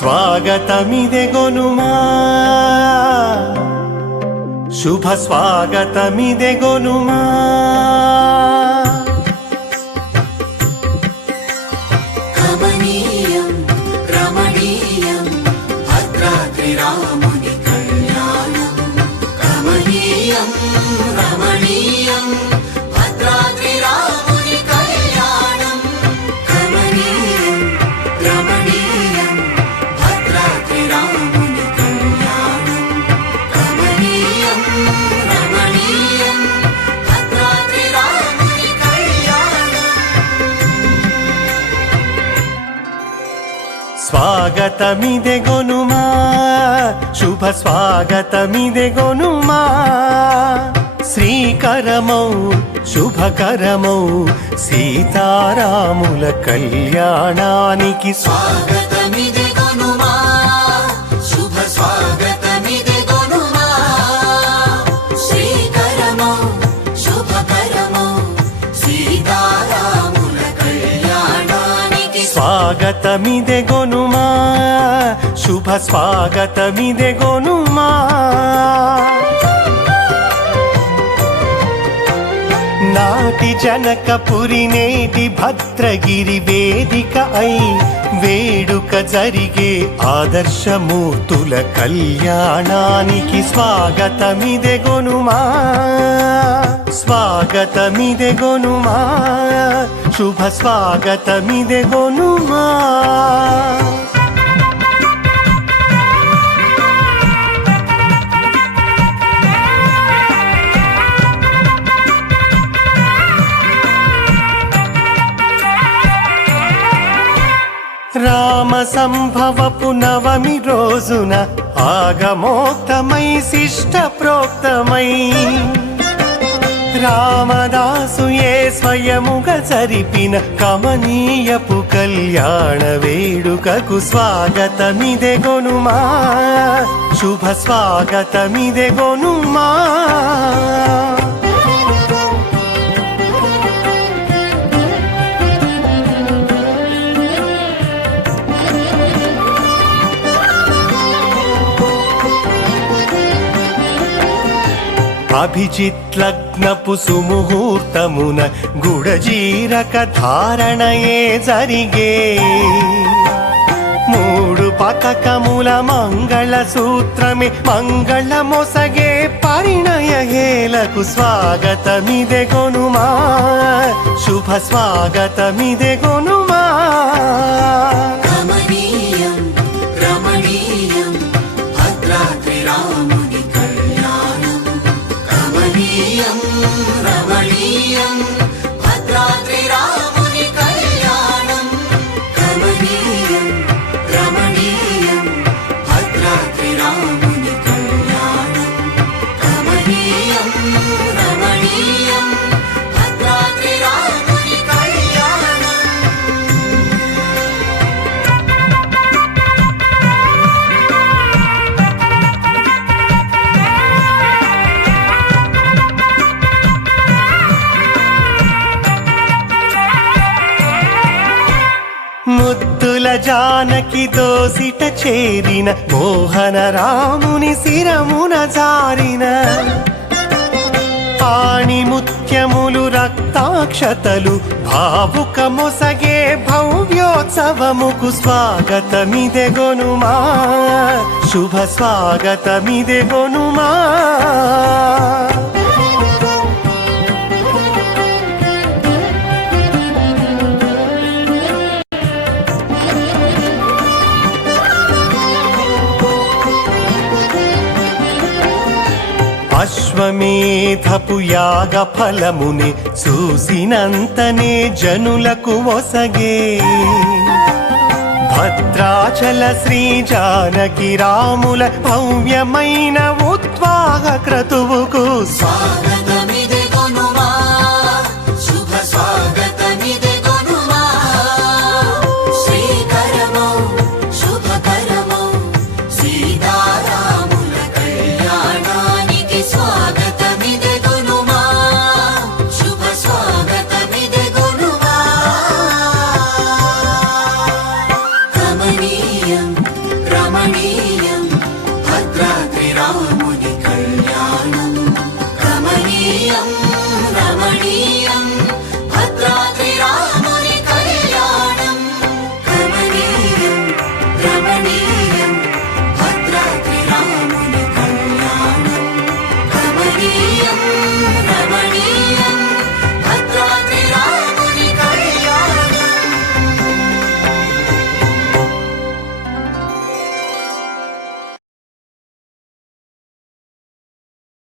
స్వాగతమిదెగొనుమా శుభ స్వాగతమిదెగొనుమా కమనీయం రమణీయం భద్రాద్రి రాముని కళ్యాణం కమనీయం రమణీయం భద్రాద్రి రాముని కళ్యాణం కమనీయం రమణీయం భద్రాద్రి రాముని కళ్యాణం కమనీయం రమణీయం భద్రాద్రి రాముని కళ్యాణం స్వాగతమిదెగొనుమా శుభ స్వాగతమిదెగొనుమా శ్రీకరమౌ శుభకరమౌ సీతారాముల కళ్యాణానికి స్వాగతమిదెగొనుమా శుభ స్వాగతమిదెగొనుమా శ్రీకరమౌ శుభకరమౌ సీతారాముల కళ్యాణానికి స్వాగతమిదెగొనుమా శుభ స్వాగతమిదెగొనుమా నాటి జనకపురి నేటి భద్రగిరి వేదిక అయి వేడుక జరిగే ఆదర్శమూర్తుల కళ్యాణానికి స్వాగతమిదెగొనుమా స్వాగతమిదెగొనుమా శుభ స్వాగతమిదెగొనుమా రామ సంభవపు నవమి రోజున ఆగమోక్తమై శిష్ట ప్రోక్తమై రామదాసుయే స్వయముగా జరిపిన కమనీయపు కళ్యాణ వేడుకకు స్వాగతమిదెగొనుమా శుభ స్వాగతమిదెగొనుమా అభిజిత్లగ్నపు సుముహూర్తమున గుడజీరక ధారణయే జరిగే మూడు పతకముల మంగళ సూత్రమే మంగళ మొసగే పరిణయహేలకు స్వాగతమిదెగొనుమా శుభ స్వాగతమిదెగొనుమా కమనీయం రమణీయం భద్రాద్రి రాముని కళ్యాణం కమనీయం రమణీయం భద్రాద్రి రాముని కళ్యాణం కమనీయం రమణీయం భద్రాద్రి రాముని కళ్యాణం కమనీయం రమణీయం భద్రాద్రి రాముని కళ్యాణం ముద్దుల జానకి దోసిట చేరిన మోహన రాముని శిరమున జారిన ఆణి ముత్యములు రక్తాక్షతలు భావుక మొసగే భవ్యోత్సవముకు స్వాగతమిదెగొనుమా శుభ స్వాగతమిదెగొనుమా అశ్వమేధపు యాగ ఫలముని చూసినంతనే జనులకు ఒసగే భద్రాచల శ్రీ జానకి రాముల భవ్యమైన ఉద్వాహ క్రతువుకు స్వాగతం